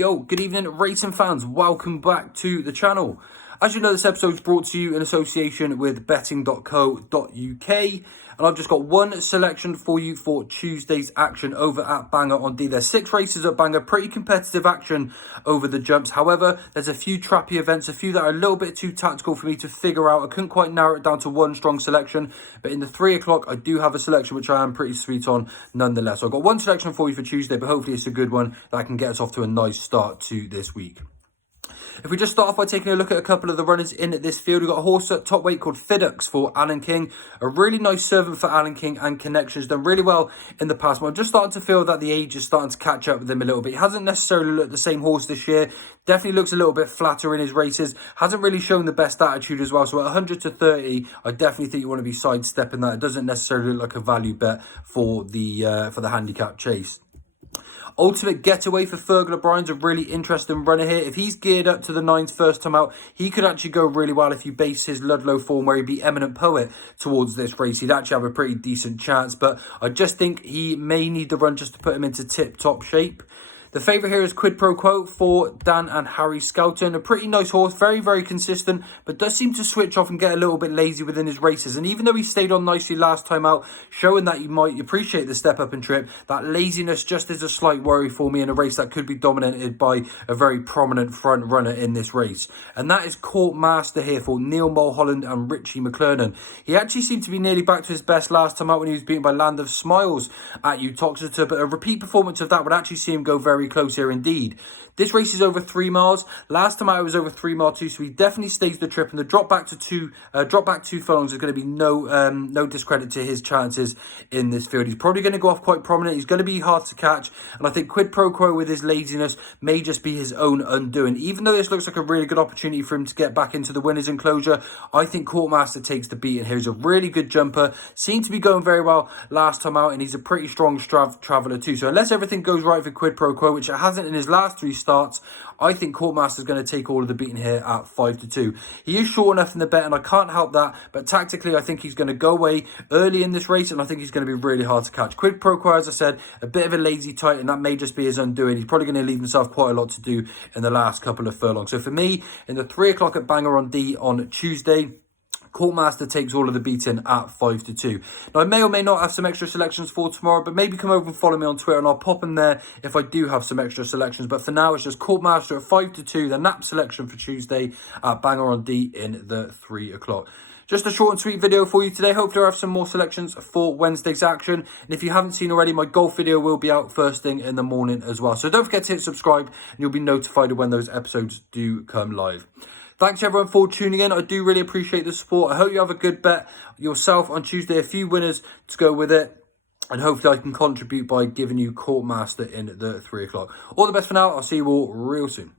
Yo, good evening, racing fans. Welcome back to the channel. As you know, this episode is brought to you in association with betting.co.uk. And I've just got one selection for you for Tuesday's action over at Bangor-On-Dee. There's 6 races at Bangor, pretty competitive action over the jumps. However, there's a few trappy events, a few that are a little bit too tactical for me to figure out. I couldn't quite narrow it down to one strong selection, but in the 3 o'clock, I do have a selection which I am pretty sweet on nonetheless. So I've got one selection for you for Tuesday, but hopefully it's a good one that can get us off to a nice start to this week. If we just start off by taking a look at a couple of the runners in this field, we've got a horse at top weight called Fiddux for Alan King. A really nice servant for Alan King and connections, done really well in the past. But I'm just starting to feel that the age is starting to catch up with him a little bit. He hasn't necessarily looked the same horse this year. Definitely looks a little bit flatter in his races. Hasn't really shown the best attitude as well. So at 100 to 30, I definitely think you want to be sidestepping that. It doesn't necessarily look like a value bet for the Handicap Chase. Ultimate Getaway for Fergal O'Brien's a really interesting runner here. If he's geared up to the 9s first time out, he could actually go really well if you base his Ludlow form where he'd be Eminent Poet towards this race. He'd actually have a pretty decent chance, but I just think he may need the run just to put him into tip-top shape. The favourite here is Quid Pro Quo for Dan and Harry Skelton. A pretty nice horse, very, very consistent, but does seem to switch off and get a little bit lazy within his races. And even though he stayed on nicely last time out, showing that you might appreciate the step up and trip, that laziness just is a slight worry for me in a race that could be dominated by a very prominent front runner in this race. And that is Court Master here for Neil Mulholland and Richie McClernand. He actually seemed to be nearly back to his best last time out when he was beaten by Land of Smiles at Uttoxeter, but a repeat performance of that would actually see him go very close here indeed. This race is over 3 miles. Last time out it was over 3 mile too, so he definitely stays the trip. And the drop back 2 furlongs is going to be no discredit to his chances in this field. He's probably going to go off quite prominent. He's going to be hard to catch, and I think Quid Pro Quo with his laziness may just be his own undoing. Even though this looks like a really good opportunity for him to get back into the winners enclosure, I think Court Master takes the beat. And here's a really good jumper. Seemed to be going very well last time out, and he's a pretty strong traveller too. So unless everything goes right for Quid Pro Quo, which it hasn't in his last 3 starts, I think Court Master's going to take all of the beating here at 5-2. He is short enough in the bet, and I can't help that, but tactically I think he's going to go away early in this race, and I think he's going to be really hard to catch. Quid Pro Quo, as I said, a bit of a lazy tight, and that may just be his undoing. He's probably going to leave himself quite a lot to do in the last couple of furlongs. So for me, in the 3 o'clock at Bangor-On-Dee on Tuesday, Court Master takes all of the beating at 5-2. Now, I may or may not have some extra selections for tomorrow, but maybe come over and follow me on Twitter, and I'll pop in there if I do have some extra selections. But for now, it's just Court Master at 5-2, the nap selection for Tuesday at Bangor-On-Dee in the 3 o'clock. Just a short and sweet video for you today. Hopefully I have some more selections for Wednesday's action. And if you haven't seen already, my golf video will be out first thing in the morning as well. So don't forget to hit subscribe, and you'll be notified of when those episodes do come live. Thanks everyone for tuning in. I do really appreciate the support. I hope you have a good bet yourself on Tuesday. A few winners to go with it. And hopefully I can contribute by giving you Court Master in the 3 o'clock. All the best for now. I'll see you all real soon.